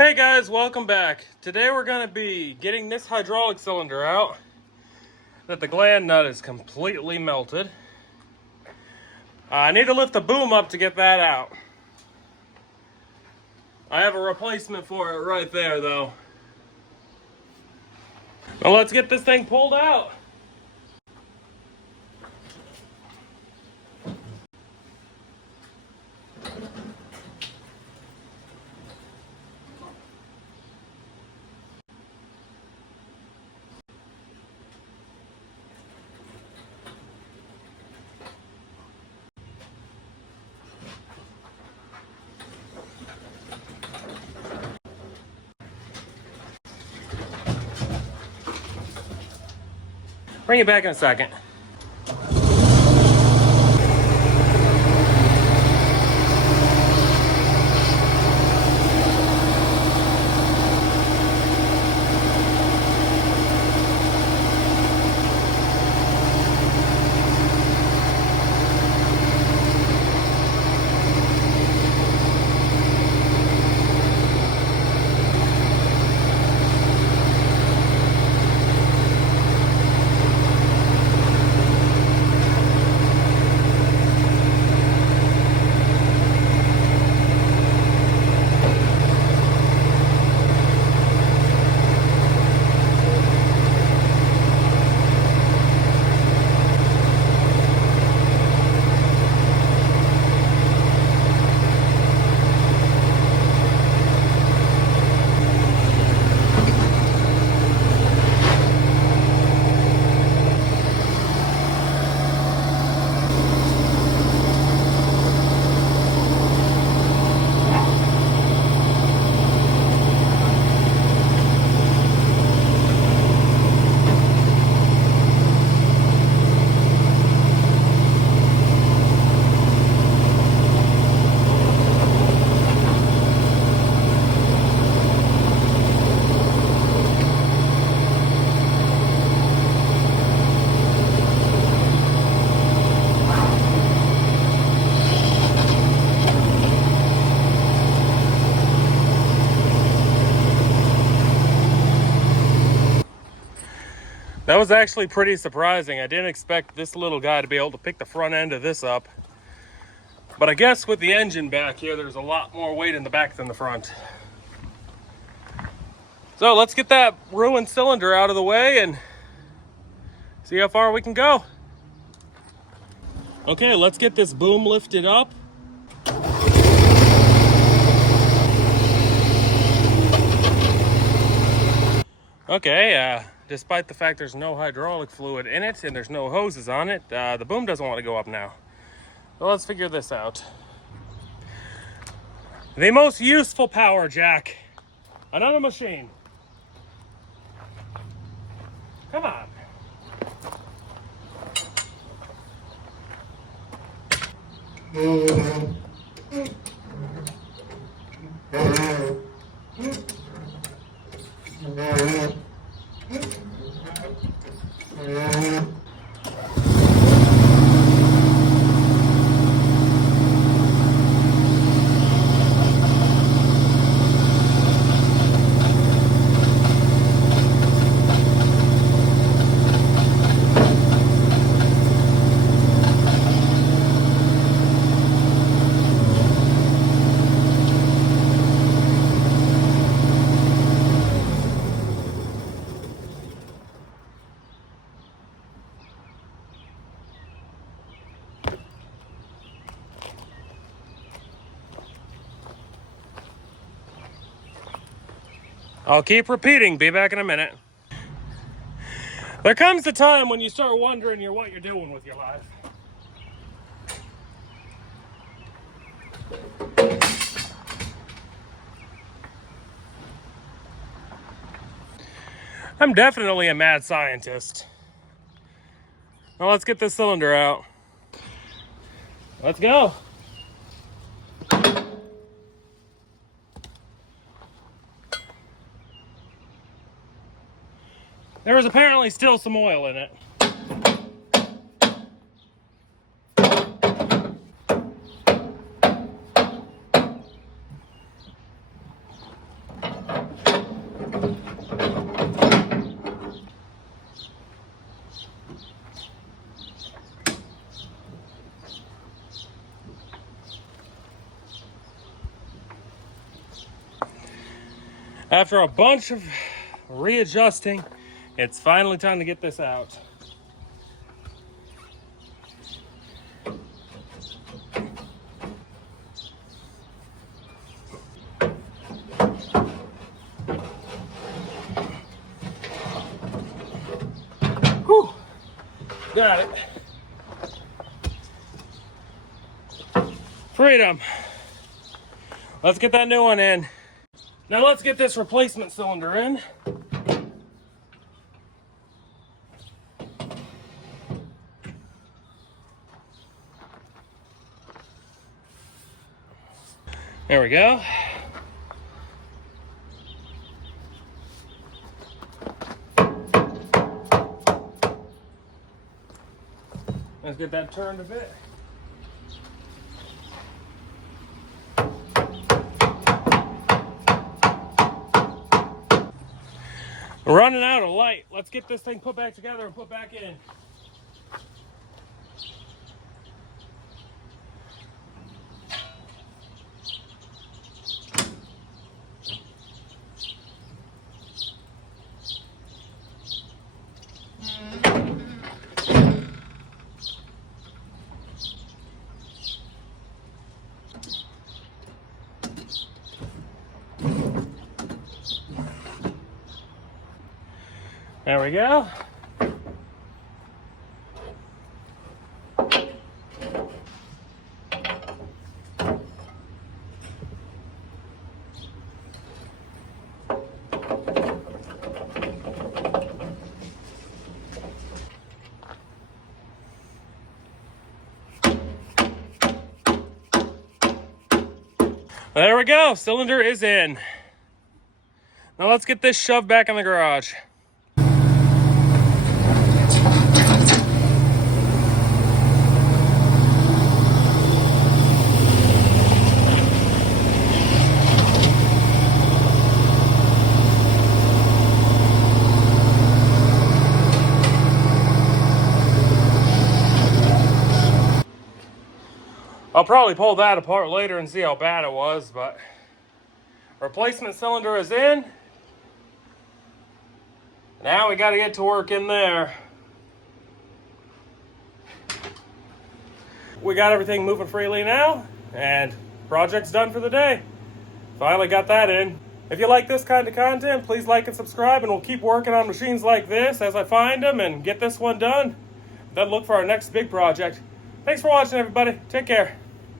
Hey guys, welcome back. Today we're going to be getting this hydraulic cylinder out that the gland nut is completely melted. I need to lift the boom up to get that out. I have a replacement for it right there though. Now let's get this thing pulled out. Bring it back in a second. That was actually pretty surprising. I didn't expect this little guy to be able to pick the front end of this up. But I guess with the engine back here, there's a lot more weight in the back than the front. So let's get that ruined cylinder out of the way and see how far we can go. Okay, let's get this boom lifted up. Okay, despite the fact there's no hydraulic fluid in it and there's no hoses on it, the boom doesn't want to go up now. So let's figure this out. The most useful power jack on a machine. Come on. I'll keep repeating, be back in a minute. There comes the time when you start wondering what you're doing with your life. I'm definitely a mad scientist. Well, let's get this cylinder out. Let's go. There was apparently still some oil in it. After a bunch of readjusting, it's finally time to get this out. Whew. Got it. Freedom. Let's get that new one in. Now let's get this replacement cylinder in. There we go. Let's get that turned a bit. We're running out of light. Let's get this thing put back together and put back in. There we go. There we go, cylinder is in. Now let's get this shoved back in the garage. I'll probably pull that apart later and see how bad it was, but replacement cylinder is in. Now we got to get to work in there. We got everything moving freely now, and project's done for the day. Finally got that in. If you like this kind of content, please like and subscribe, and we'll keep working on machines like this as I find them and get this one done. Then look for our next big project. Thanks for watching, everybody. Take care.